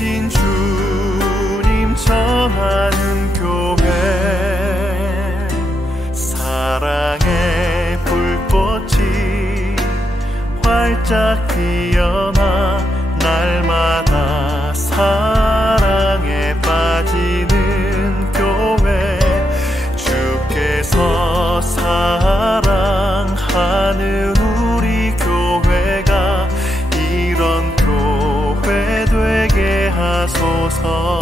대신 주님 정하는 교회, 사랑의 불꽃이 활짝 피어나 날마다 사랑에 빠지는 교회, 주께서 사랑하는 우리 교회가 이런 교회 되게 하소서.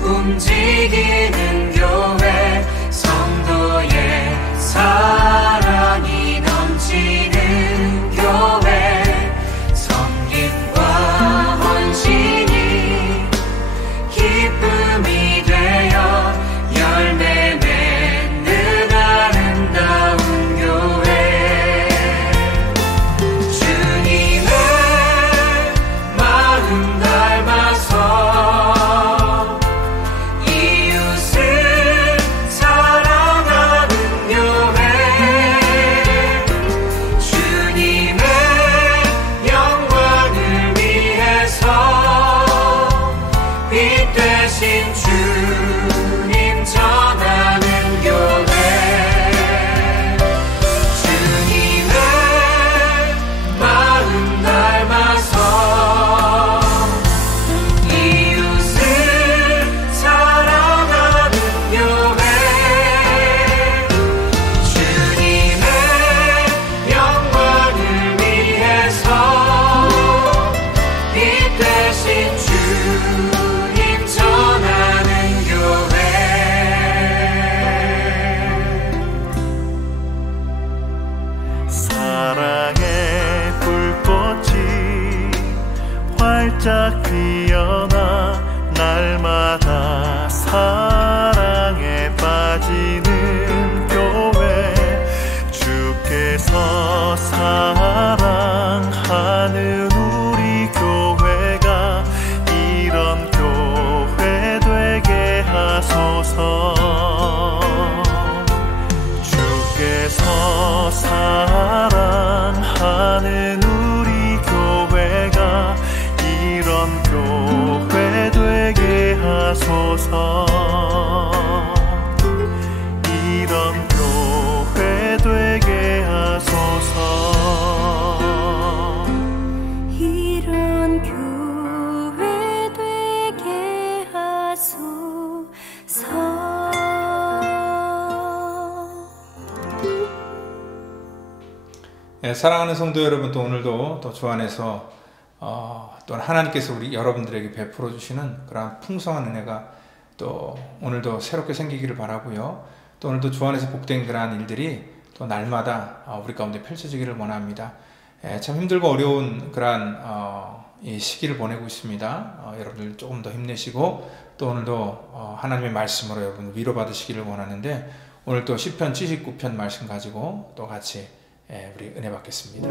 움직이는 교회, 성도의 사랑이 넘치는 교회, 섬김과 헌신이 기쁨이 되어 열매 맺는 아름다운 교회, 주님의 마음 닮아서 주님 전하는 교회, 주님의 마음 닮아서 이웃을 사랑하는 교회, 주님의 영광을 위해서 빛 대신 주님 전하는 교회. 사랑의 불꽃이 활짝 피어나 날마다 사랑에 빠지는 교회, 주께서 사랑하는 우리 교회가 이런 교회 되게 하소서. 주께서 사랑하는 우리 교회가 이런 교회 되게 하소서. 이런 교회 되게 하소서. 이런 교회 되게 하소서. 네, 사랑하는 성도 여러분, 또 오늘도 또 주 안에서 또 하나님께서 우리 여러분들에게 베풀어 주시는 그런 풍성한 은혜가 또 오늘도 새롭게 생기기를 바라고요. 또 오늘도 주 안에서 복된 그러한 일들이 또 날마다 우리 가운데 펼쳐지기를 원합니다. 참 힘들고 어려운 그러한 이 시기를 보내고 있습니다. 여러분들 조금 더 힘내시고 또 오늘도 하나님의 말씀으로 여러분 위로받으시기를 원하는데, 오늘 또 시편 79편 말씀 가지고 또 같이 우리 은혜 받겠습니다.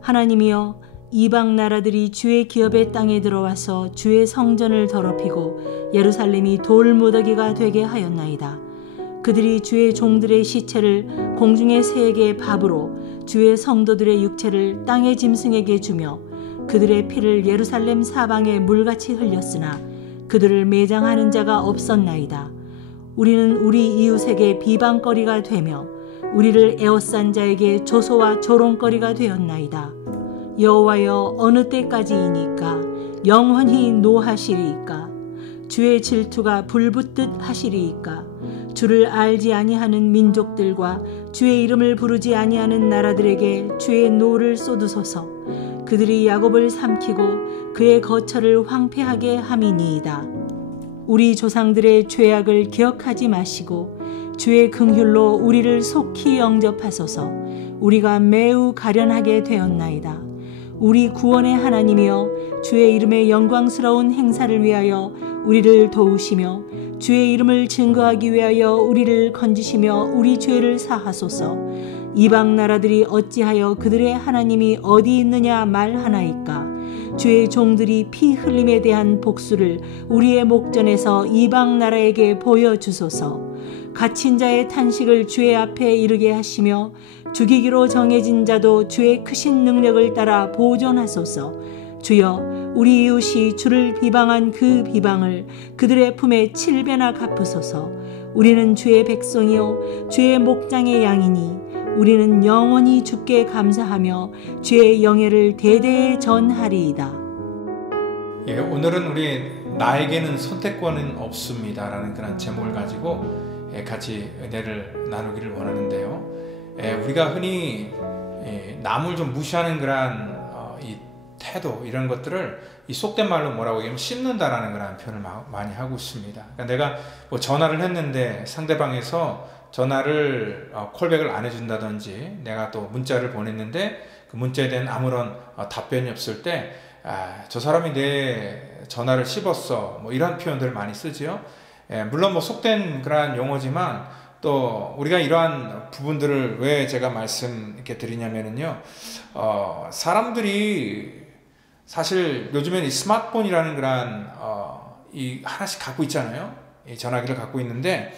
하나님이여, 이방 나라들이 주의 기업의 땅에 들어와서 주의 성전을 더럽히고 예루살렘이 돌무더기가 되게 하였나이다. 그들이 주의 종들의 시체를 공중의 새에게 밥으로, 주의 성도들의 육체를 땅의 짐승에게 주며 그들의 피를 예루살렘 사방에 물같이 흘렸으나 그들을 매장하는 자가 없었나이다. 우리는 우리 이웃에게 비방거리가 되며 우리를 에워싼 자에게 조소와 조롱거리가 되었나이다. 여호와여, 어느 때까지이니까? 영원히 노하시리이까? 주의 질투가 불붙듯 하시리이까? 주를 알지 아니하는 민족들과 주의 이름을 부르지 아니하는 나라들에게 주의 노를 쏟으소서. 그들이 야곱을 삼키고 그의 거처를 황폐하게 함이니이다. 우리 조상들의 죄악을 기억하지 마시고 주의 긍휼로 우리를 속히 영접하소서. 우리가 매우 가련하게 되었나이다. 우리 구원의 하나님이여, 주의 이름의 영광스러운 행사를 위하여 우리를 도우시며 주의 이름을 증거하기 위하여 우리를 건지시며 우리 죄를 사하소서. 이방 나라들이 어찌하여 그들의 하나님이 어디 있느냐 말하나이까. 주의 종들이 피 흘림에 대한 복수를 우리의 목전에서 이방 나라에게 보여주소서. 갇힌 자의 탄식을 주의 앞에 이르게 하시며 죽이기로 정해진 자도 주의 크신 능력을 따라 보존하소서. 주여, 우리 이웃이 주를 비방한 그 비방을 그들의 품에 7배나 갚으소서. 우리는 주의 백성이요 주의 목장의 양이니 우리는 영원히 주께 감사하며 주의 영예를 대대에 전하리이다. 예, 오늘은 우리 나에게는 선택권은 없습니다라는 그런 제목을 가지고 같이 은혜를 나누기를 원하는데요. 우리가 흔히 남을 좀 무시하는 그런 이 태도, 이런 것들을 이 속된 말로 뭐라고 얘기하면 씹는다라는 그런 표현을 많이 하고 있습니다. 그러니까 내가 뭐 전화를 했는데 상대방에서 전화를 콜백을 안 해준다든지, 내가 또 문자를 보냈는데 그 문자에 대한 아무런 답변이 없을 때 저 사람이 내 전화를 씹었어, 뭐 이런 표현들을 많이 쓰죠. 물론 뭐 속된 그러한 용어지만 또 우리가 이러한 부분들을 왜 제가 말씀 이렇게 드리냐면은요, 사람들이 사실 요즘엔 이 스마트폰이라는 그런 이 하나씩 갖고 있잖아요. 이 전화기를 갖고 있는데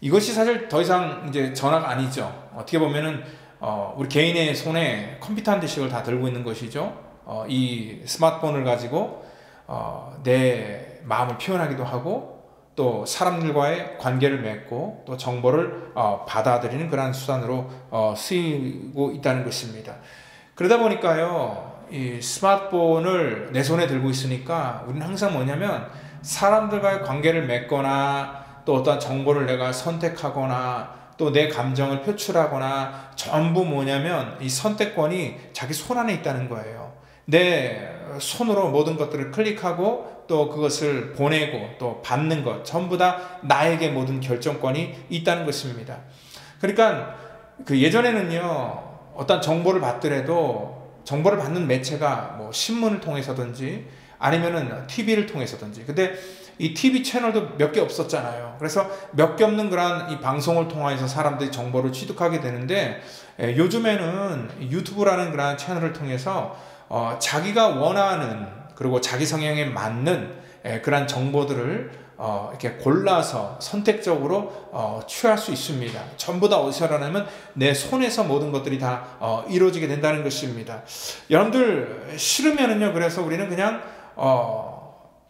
이것이 사실 더 이상 이제 전화가 아니죠. 어떻게 보면은 우리 개인의 손에 컴퓨터 한 대씩을 다 들고 있는 것이죠. 이 스마트폰을 가지고 내 마음을 표현하기도 하고 또 사람들과의 관계를 맺고 또 정보를 받아들이는 그러한 수단으로 쓰이고 있다는 것입니다. 그러다 보니까요, 이 스마트폰을 내 손에 들고 있으니까 우리는 항상 뭐냐면 사람들과의 관계를 맺거나 또 어떤 정보를 내가 선택하거나 또 내 감정을 표출하거나 전부 뭐냐면 이 선택권이 자기 손 안에 있다는 거예요. 내 손으로 모든 것들을 클릭하고 또 그것을 보내고 또 받는 것 전부 다 나에게 모든 결정권이 있다는 것입니다. 그러니까 그 예전에는요, 어떤 정보를 받더라도 정보를 받는 매체가 뭐 신문을 통해서든지 아니면은 TV를 통해서든지, 근데 이 TV 채널도 몇 개 없었잖아요. 그래서 몇 개 없는 그런 이 방송을 통해서 사람들이 정보를 취득하게 되는데, 요즘에는 유튜브라는 그런 채널을 통해서 자기가 원하는 그리고 자기 성향에 맞는 그런 정보들을 이렇게 골라서 선택적으로 취할 수 있습니다. 전부 다 어디서 일어나면 내 손에서 모든 것들이 다 이루어지게 된다는 것입니다. 여러분들 싫으면은요, 그래서 우리는 그냥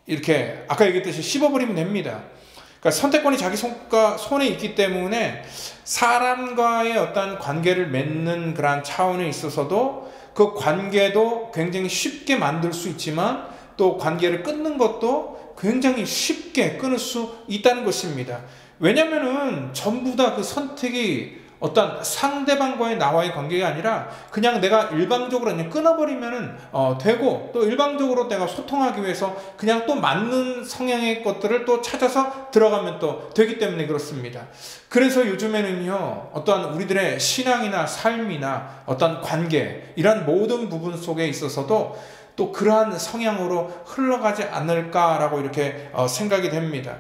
이렇게 아까 얘기했듯이 씹어버리면 됩니다. 그러니까 선택권이 자기 손에 있기 때문에 사람과의 어떤 관계를 맺는 그런 차원에 있어서도 그 관계도 굉장히 쉽게 만들 수 있지만 또 관계를 끊는 것도 굉장히 쉽게 끊을 수 있다는 것입니다. 왜냐면은 전부 다 그 선택이 어떤 상대방과의 나와의 관계가 아니라 그냥 내가 일방적으로 그냥 끊어버리면은 되고, 또 일방적으로 내가 소통하기 위해서 그냥 또 맞는 성향의 것들을 또 찾아서 들어가면 또 되기 때문에 그렇습니다. 그래서 요즘에는요, 어떤 우리들의 신앙이나 삶이나 어떤 관계, 이런 모든 부분 속에 있어서도 또 그러한 성향으로 흘러가지 않을까라고 이렇게 생각이 됩니다.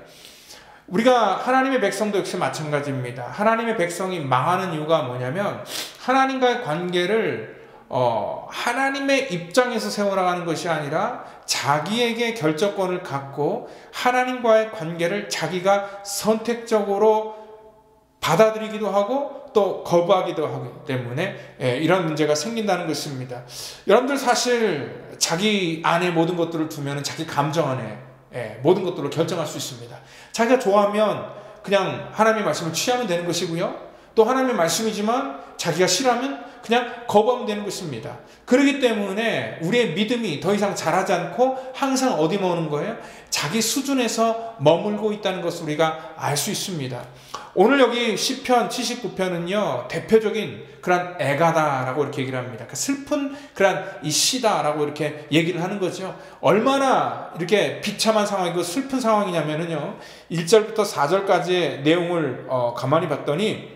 우리가 하나님의 백성도 역시 마찬가지입니다. 하나님의 백성이 망하는 이유가 뭐냐면 하나님과의 관계를 하나님의 입장에서 세워나가는 것이 아니라 자기에게 결정권을 갖고 하나님과의 관계를 자기가 선택적으로 받아들이기도 하고 또 거부하기도 하기 때문에 이런 문제가 생긴다는 것입니다. 여러분들 사실 자기 안에 모든 것들을 두면 자기 감정 안에 모든 것들을 결정할 수 있습니다. 자기가 좋아하면 그냥 하나님의 말씀을 취하면 되는 것이고요, 또 하나님의 말씀이지만 자기가 싫어하면 그냥 거부하면 되는 것입니다. 그렇기 때문에 우리의 믿음이 더 이상 자라지 않고 항상 어디 머는 거예요? 자기 수준에서 머물고 있다는 것을 우리가 알 수 있습니다. 오늘 여기 시편 79편은요 대표적인 그런 애가다라고 이렇게 얘기를 합니다. 슬픈 그런 이 시다라고 이렇게 얘기를 하는 거죠. 얼마나 이렇게 비참한 상황이고 슬픈 상황이냐면요 1절부터 4절까지의 내용을 가만히 봤더니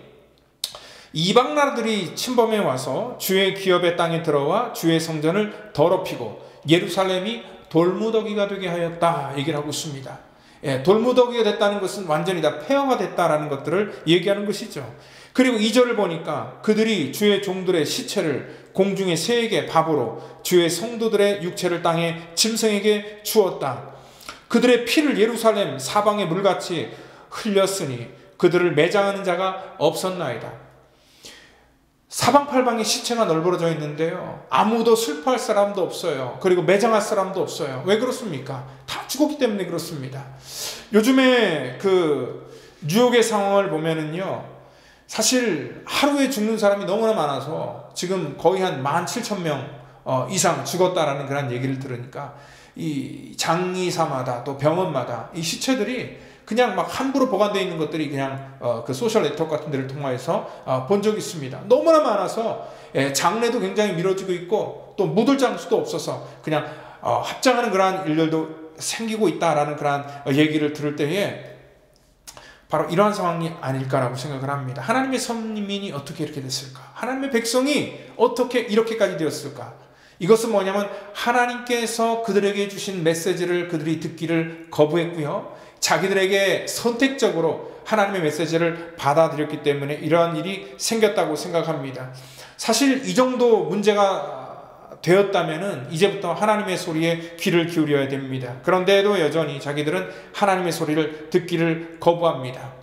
이방 나라들이 침범해 와서 주의 기업의 땅에 들어와 주의 성전을 더럽히고 예루살렘이 돌무더기가 되게 하였다 얘기를 하고 있습니다. 예, 돌무더기가 됐다는 것은 완전히 다 폐허가 됐다라는 것들을 얘기하는 것이죠. 그리고 2절을 보니까 그들이 주의 종들의 시체를 공중의 새에게 밥으로 주의 성도들의 육체를 땅에 짐승에게 주었다. 그들의 피를 예루살렘 사방의 물같이 흘렸으니 그들을 매장하는 자가 없었나이다. 사방팔방에 시체가 널브러져 있는데요 아무도 슬퍼할 사람도 없어요. 그리고 매장할 사람도 없어요. 왜 그렇습니까? 다 죽었기 때문에 그렇습니다. 요즘에 그 뉴욕의 상황을 보면은요 사실 하루에 죽는 사람이 너무나 많아서 지금 거의 한 17,000명 이상 죽었다라는 그런 얘기를 들으니까 이 장의사마다 또 병원마다 이 시체들이 그냥 막 함부로 보관되어 있는 것들이 그냥 그 소셜 네트워크 같은 데를 통해서 본 적이 있습니다. 너무나 많아서 장례도 굉장히 미뤄지고 있고 또 묻을 장소도 없어서 그냥 합장하는 그러한 일들도 생기고 있다라는 그런 얘기를 들을 때에 바로 이러한 상황이 아닐까라고 생각을 합니다. 하나님의 선민이 어떻게 이렇게 됐을까? 하나님의 백성이 어떻게 이렇게까지 되었을까? 이것은 뭐냐면 하나님께서 그들에게 주신 메시지를 그들이 듣기를 거부했고요. 자기들에게 선택적으로 하나님의 메시지를 받아들였기 때문에 이러한 일이 생겼다고 생각합니다. 사실 이 정도 문제가 되었다면 이제부터 하나님의 소리에 귀를 기울여야 됩니다. 그런데도 여전히 자기들은 하나님의 소리를 듣기를 거부합니다.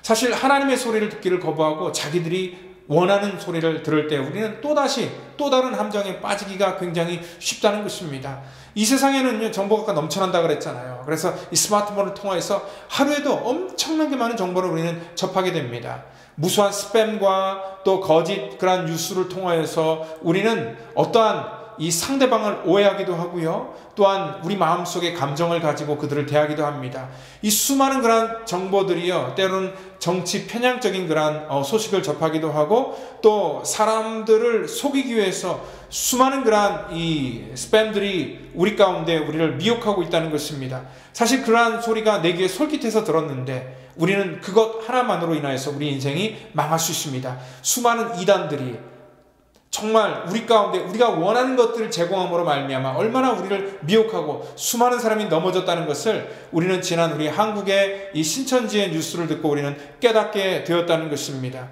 사실 하나님의 소리를 듣기를 거부하고 자기들이 원하는 소리를 들을 때 우리는 또다시 또 다른 함정에 빠지기가 굉장히 쉽다는 것입니다. 이 세상에는 정보가 넘쳐난다 그랬잖아요. 그래서 이 스마트폰을 통해서 하루에도 엄청나게 많은 정보를 우리는 접하게 됩니다. 무수한 스팸과 또 거짓 그런 뉴스를 통하여서 우리는 어떠한 이 상대방을 오해하기도 하고요. 또한 우리 마음속에 감정을 가지고 그들을 대하기도 합니다. 이 수많은 그런 정보들이요. 때로는 정치 편향적인 그런 소식을 접하기도 하고 또 사람들을 속이기 위해서 수많은 그런 이 스팸들이 우리 가운데 우리를 미혹하고 있다는 것입니다. 사실 그러한 소리가 내 귀에 솔깃해서 들었는데 우리는 그것 하나만으로 인하여서 우리 인생이 망할 수 있습니다. 수많은 이단들이 정말 우리 가운데 우리가 원하는 것들을 제공함으로 말미암아 얼마나 우리를 미혹하고 수많은 사람이 넘어졌다는 것을 우리는 지난 우리 한국의 이 신천지의 뉴스를 듣고 우리는 깨닫게 되었다는 것입니다.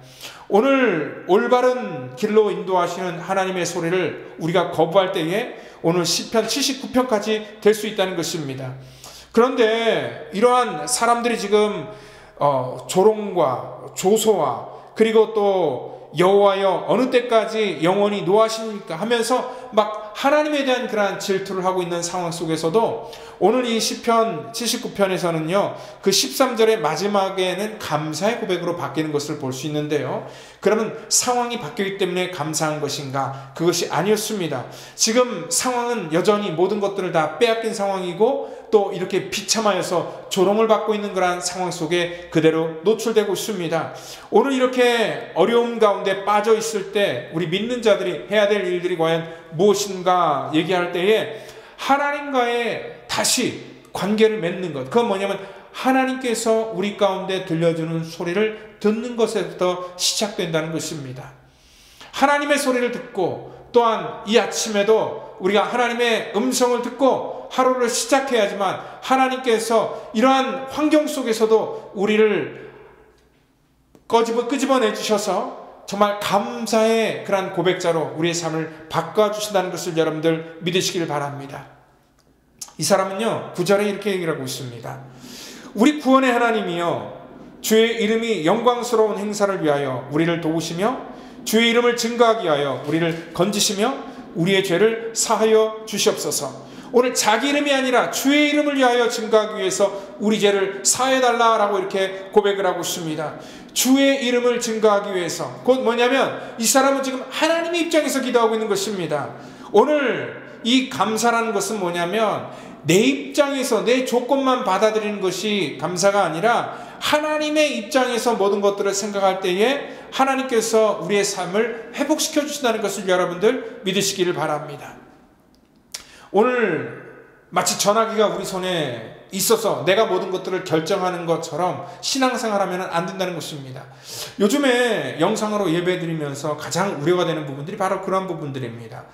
오늘 올바른 길로 인도하시는 하나님의 소리를 우리가 거부할 때에 오늘 시편 79편까지 될 수 있다는 것입니다. 그런데 이러한 사람들이 지금 조롱과 조소와 그리고 또 여호와여 어느 때까지 영원히 노하십니까 하면서 막 하나님에 대한 그러한 질투를 하고 있는 상황 속에서도 오늘 이 시편 79편에서는요 그 13절의 마지막에는 감사의 고백으로 바뀌는 것을 볼 수 있는데요. 그러면 상황이 바뀌기 때문에 감사한 것인가? 그것이 아니었습니다. 지금 상황은 여전히 모든 것들을 다 빼앗긴 상황이고 또 이렇게 비참하여서 조롱을 받고 있는 그러한 상황 속에 그대로 노출되고 있습니다. 오늘 이렇게 어려움 가운데 빠져 있을 때 우리 믿는 자들이 해야 될 일들이 과연 무엇인가 얘기할 때에 하나님과의 다시 관계를 맺는 것. 그건 뭐냐면 하나님께서 우리 가운데 들려주는 소리를 듣는 것에부터 시작된다는 것입니다. 하나님의 소리를 듣고 또한 이 아침에도 우리가 하나님의 음성을 듣고 하루를 시작해야지만 하나님께서 이러한 환경 속에서도 우리를 끄집어내 주셔서 정말 감사의 그런 고백자로 우리의 삶을 바꿔주신다는 것을 여러분들 믿으시길 바랍니다. 이 사람은요 9절에 이렇게 얘기를 하고 있습니다. 우리 구원의 하나님이여 주의 이름이 영광스러운 행사를 위하여 우리를 도우시며 주의 이름을 증거하기 위하여 우리를 건지시며 우리의 죄를 사하여 주시옵소서. 오늘 자기 이름이 아니라 주의 이름을 위하여 증거하기 위해서 우리 죄를 사해달라라고 이렇게 고백을 하고 있습니다. 주의 이름을 증거하기 위해서, 곧 뭐냐면 이 사람은 지금 하나님의 입장에서 기도하고 있는 것입니다. 오늘 이 감사라는 것은 뭐냐면 내 입장에서 내 조건만 받아들이는 것이 감사가 아니라 하나님의 입장에서 모든 것들을 생각할 때에 하나님께서 우리의 삶을 회복시켜 주신다는 것을 여러분들 믿으시기를 바랍니다. 오늘 마치 전화기가 우리 손에 있어서 내가 모든 것들을 결정하는 것처럼 신앙생활 하면 안 된다는 것입니다. 요즘에 영상으로 예배드리면서 가장 우려가 되는 부분들이 바로 그런 부분들입니다.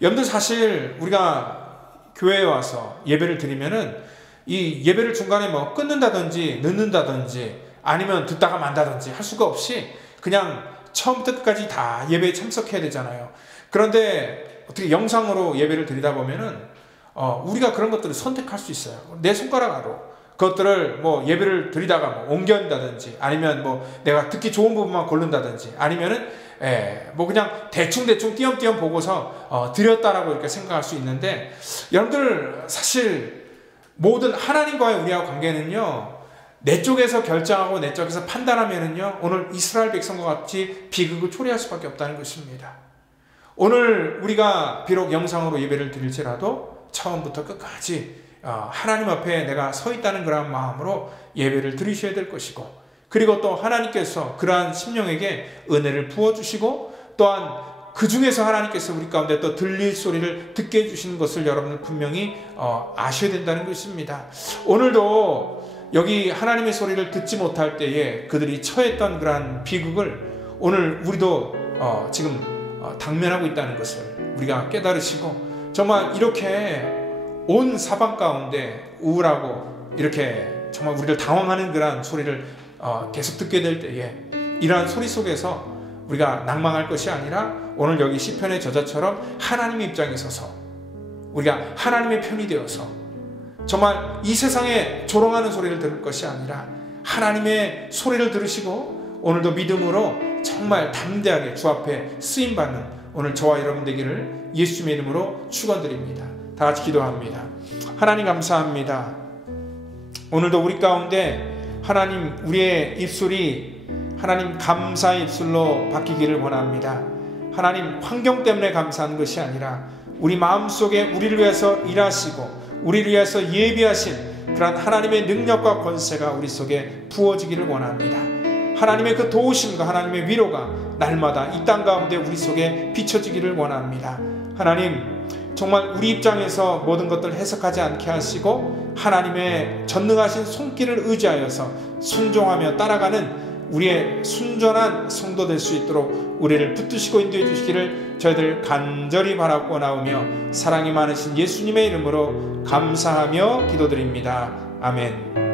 여러분들 사실 우리가 교회에 와서 예배를 드리면은 이 예배를 중간에 뭐 끊는다든지 늦는다든지 아니면 듣다가 만다든지 할 수가 없이 그냥 처음부터 끝까지 다 예배에 참석해야 되잖아요. 그런데 어떻게 영상으로 예배를 드리다 보면은 우리가 그런 것들을 선택할 수 있어요. 내 손가락으로 그것들을 뭐 예배를 드리다가 뭐 옮겨온다든지 아니면 뭐 내가 듣기 좋은 부분만 고른다든지 아니면은 뭐 그냥 대충 띄엄띄엄 보고서 드렸다라고 이렇게 생각할 수 있는데, 여러분들 사실 모든 하나님과의 우리와 관계는요, 내 쪽에서 결정하고 내 쪽에서 판단하면은요, 오늘 이스라엘 백성과 같이 비극을 초래할 수밖에 없다는 것입니다. 오늘 우리가 비록 영상으로 예배를 드릴지라도 처음부터 끝까지 하나님 앞에 내가 서 있다는 그런 마음으로 예배를 드리셔야 될 것이고, 그리고 또 하나님께서 그러한 심령에게 은혜를 부어주시고 또한 그 중에서 하나님께서 우리 가운데 또 들릴 소리를 듣게 해주시는 것을 여러분들 분명히 아셔야 된다는 것입니다. 오늘도 여기 하나님의 소리를 듣지 못할 때에 그들이 처했던 그러한 비극을 오늘 우리도 지금 당면하고 있다는 것을 우리가 깨달으시고, 정말 이렇게 온 사방 가운데 우울하고 이렇게 정말 우리를 당황하는 그러한 소리를 계속 듣게 될 때에 이러한 소리 속에서 우리가 낭망할 것이 아니라 오늘 여기 시편의 저자처럼 하나님의 입장에 서서 우리가 하나님의 편이 되어서 정말 이 세상에 조롱하는 소리를 들을 것이 아니라 하나님의 소리를 들으시고 오늘도 믿음으로 정말 담대하게 주 앞에 쓰임받는 오늘 저와 여러분 되기를 예수님의 이름으로 축원드립니다. 다 같이 기도합니다. 하나님 감사합니다. 오늘도 우리 가운데 하나님 우리의 입술이 하나님 감사의 입술로 바뀌기를 원합니다. 하나님 환경 때문에 감사하는 것이 아니라 우리 마음속에 우리를 위해서 일하시고 우리를 위해서 예비하신 그런 하나님의 능력과 권세가 우리 속에 부어지기를 원합니다. 하나님의 그 도우심과 하나님의 위로가 날마다 이 땅 가운데 우리 속에 비춰지기를 원합니다. 하나님 정말 우리 입장에서 모든 것들을 해석하지 않게 하시고 하나님의 전능하신 손길을 의지하여서 순종하며 따라가는 우리의 순전한 성도 될 수 있도록 우리를 붙드시고 인도해 주시기를 저희들 간절히 바라고 나오며 사랑이 많으신 예수님의 이름으로 감사하며 기도드립니다. 아멘.